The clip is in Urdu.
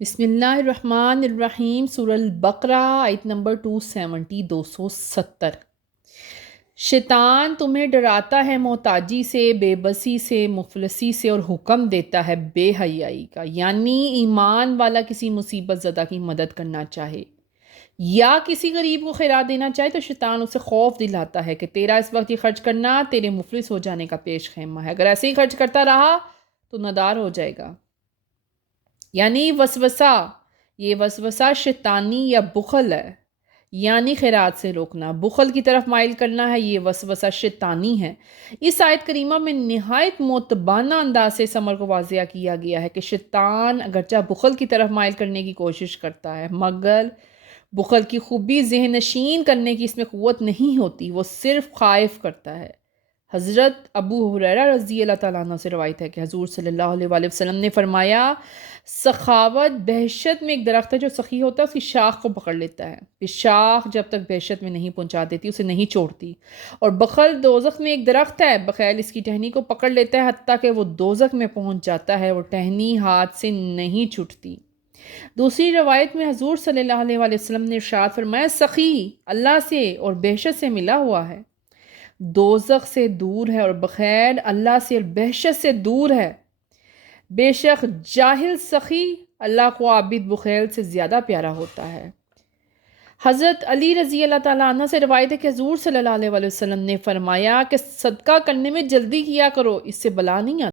بسم اللہ الرحمن الرحیم، سورہ البقرہ آیت نمبر 270 270۔ شیطان تمہیں ڈراتا ہے محتاجی سے، بے بسی سے، مفلسی سے، اور حکم دیتا ہے بے حیائی کا، یعنی ایمان والا کسی مصیبت زدہ کی مدد کرنا چاہے یا کسی غریب کو خیرات دینا چاہے تو شیطان اسے خوف دلاتا ہے کہ تیرا اس وقت یہ خرچ کرنا تیرے مفلس ہو جانے کا پیش خیمہ ہے، اگر ایسے ہی خرچ کرتا رہا تو ندار ہو جائے گا۔ یعنی وسوسہ، یہ وسوسہ شیطانی یا بخل ہے، یعنی خیرات سے روکنا، بخل کی طرف مائل کرنا ہے، یہ وسوسہ شیطانی ہے۔ اس آیت کریمہ میں نہایت معتبانہ انداز سے اس امر کو واضح کیا گیا ہے کہ شیطان اگرچہ بخل کی طرف مائل کرنے کی کوشش کرتا ہے، مگر بخل کی خوبی ذہن نشین کرنے کی اس میں قوت نہیں ہوتی، وہ صرف خائف کرتا ہے۔ حضرت ابو ہریرہ رضی اللہ تعالیٰ عنہ سے روایت ہے کہ حضور صلی اللہ علیہ وآلہ وسلم نے فرمایا، سخاوت بہشت میں ایک درخت ہے جو سخی ہوتا ہے، اس کی شاخ کو پکڑ لیتا ہے، پھر شاخ جب تک بہشت میں نہیں پہنچا دیتی اسے نہیں چھوڑتی، اور بخل دوزخ میں ایک درخت ہے، بخیل اس کی ٹہنی کو پکڑ لیتا ہے حتیٰ کہ وہ دوزخ میں پہنچ جاتا ہے، وہ ٹہنی ہاتھ سے نہیں چھوٹتی۔ دوسری روایت میں حضور صلی اللہ علیہ وآلہ وسلم نے ارشاد فرمایا، سخی اللہ سے اور بہشت سے ملا ہوا ہے، دوزخ سے دور ہے، اور بخیل اللہ سے اور بہشت سے دور ہے۔ بے شک جاہل سخی اللہ کو عابد بخیل سے زیادہ پیارا ہوتا ہے۔ حضرت علی رضی اللہ تعالیٰ عنہ سے روایت ہے کہ حضور صلی اللہ علیہ وآلہ وسلم نے فرمایا کہ صدقہ کرنے میں جلدی کیا کرو، اس سے بلا نہیں آتی۔